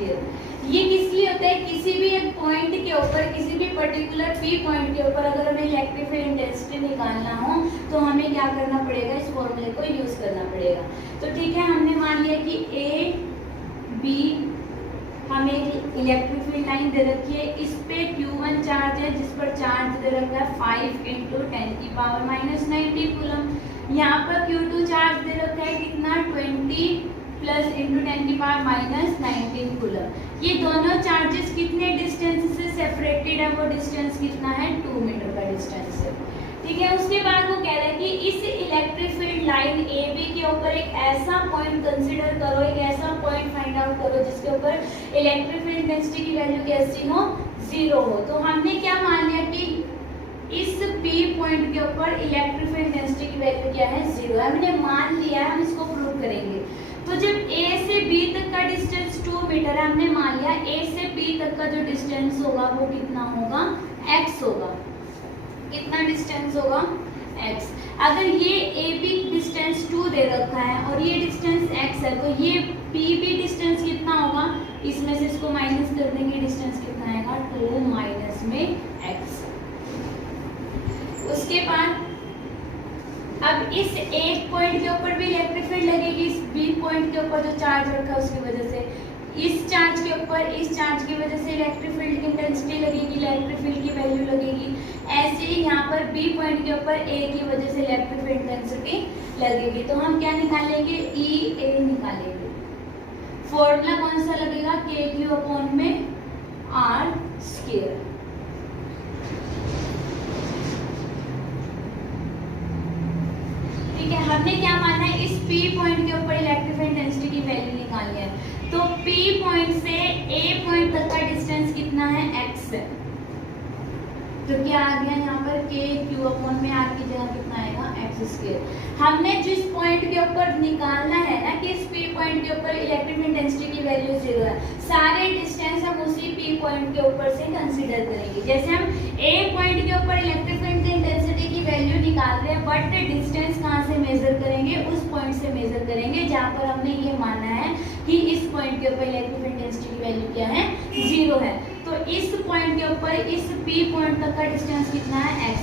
Square. ये किस लिए होता है, किसी भी एक पॉइंट के ऊपर, किसी भी पर्टिकुलर पी पॉइंट के ऊपर अगर हमें इलेक्ट्रिक फील्ड इंटेंसिटी निकालना हो तो हमें क्या करना पड़ेगा, इस फॉर्मूले को यूज करना पड़ेगा। तो ठीक है, हमने मान लिया कि ए बी हमें इलेक्ट्रिक फील्ड लाइन दे रखी है, इस पे Q1 चार्ज है जिस पर चार्ज दे रखा है 5 × 10⁻⁻90 कूलम। यहाँ पर Q2 चार्ज दे रखा है कितना, 20 + × 10⁻⁻19 कूलम। ये दोनों चार्जेस कितने डिस्टेंस से सेपरेटेड है, वो डिस्टेंस कितना है, 2 मीटर का डिस्टेंस है। ठीक है, उसके बाद वो कह रहा है कि इस electric field line A B के ऊपर एक ऐसा पॉइंट कंसीडर करो, एक ऐसा पॉइंट फाइंड आउट करो जिसके ऊपर इलेक्ट्रिक फील्ड इंटेंसिटी की वैल्यू कैसी हो, 0 हो। तो हमने क्या मान लिया कि इस पी पॉइंट के ऊपर इलेक्ट्रिक फील्ड इंटेंसिटी की वैल्यू क्या है, 0 है। हमने मान लिया है, हम इसको प्रूव करेंगे। तो जब ए से बी तक का डिस्टेंस 2 मीटर है, हमने मान लिया ए से बी तक का जो डिस्टेंस होगा वो कितना होगा, x होगा। कितना डिस्टेंस होगा, x। अगर ये ए बी डिस्टेंस 2 दे रखा है और ये डिस्टेंस x है, तो ये पी बी डिस्टेंस कितना होगा, इसमें से इसको माइनस कर देंगे, डिस्टेंस कितना आएगा, 2 माइनस में x। उसके बाद अब इस एक पॉइंट के ऊपर भी इलेक्ट्रिक फील्ड लगेगी, इस बी पॉइंट के ऊपर जो चार्ज रखा है उसकी वजह से, इस चार्ज के ऊपर इस चार्ज की वजह से इलेक्ट्रिक फील्ड की इंटेंसिटी लगेगी, इलेक्ट्रिक फील्ड की वैल्यू लगेगी। ऐसे ही यहाँ पर बी पॉइंट के ऊपर ए की वजह से इलेक्ट्रिक फील्ड इंटेंसिटी लगेगी। तो हम क्या निकालेंगे, ई ए निकालेंगे। फॉर्मूला कौन सा लगेगा, के क्यू अपॉन में आर स्क्वायर। ठीक है, हमने क्या माना है, इस पी पॉइंट के ऊपर इलेक्ट्रिक फील्ड इंटेंसिटी की वैल्यू निकालनी है। तो P पॉइंट से A पॉइंट तक का डिस्टेंस कितना है, x है। तो क्या आ गया यहाँ पर K Q अपॉन में R की जगह कितना आएगा, x²। हमने जिस पॉइंट के ऊपर निकालना है ना कि इस P पॉइंट के ऊपर इलेक्ट्रिक इंटेंसिटी की वैल्यू 0 है, सारे डिस्टेंस हम उसी P पॉइंट के ऊपर से कंसीडर करेंगे। जैसे हम A पॉइंट के ऊपर इलेक्ट्रिक इंटेंसिटी की वैल्यू निकाल रहे हैं, बट डिस्टेंस कहाँ से मेजर करेंगे, उस पॉइंट से मेजर करेंगे जहाँ पर हमने ये माना है कि इस पॉइंट के ऊपर इलेक्ट्रिक इंटेंसिटी की वैल्यू क्या है, 0 है। तो इस पॉइंट के ऊपर इस P पॉइंट तक का डिस्टेंस कितना है, x।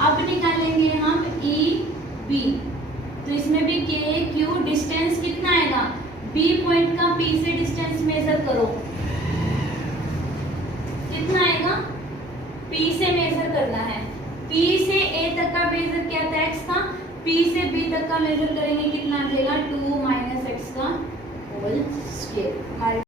अब निकालेंगे हम E B, तो इसमें भी K Q डिस्टेंस कितना आएगा, B पॉइंट का P से डिस्टेंस मेजर करो, कितना आएगा, P से मेजर करना है। P से A तक का मेजर क्या था, x था, P से B तक का मेजर करेंगे, कितना आ जाएगा, 2 - x²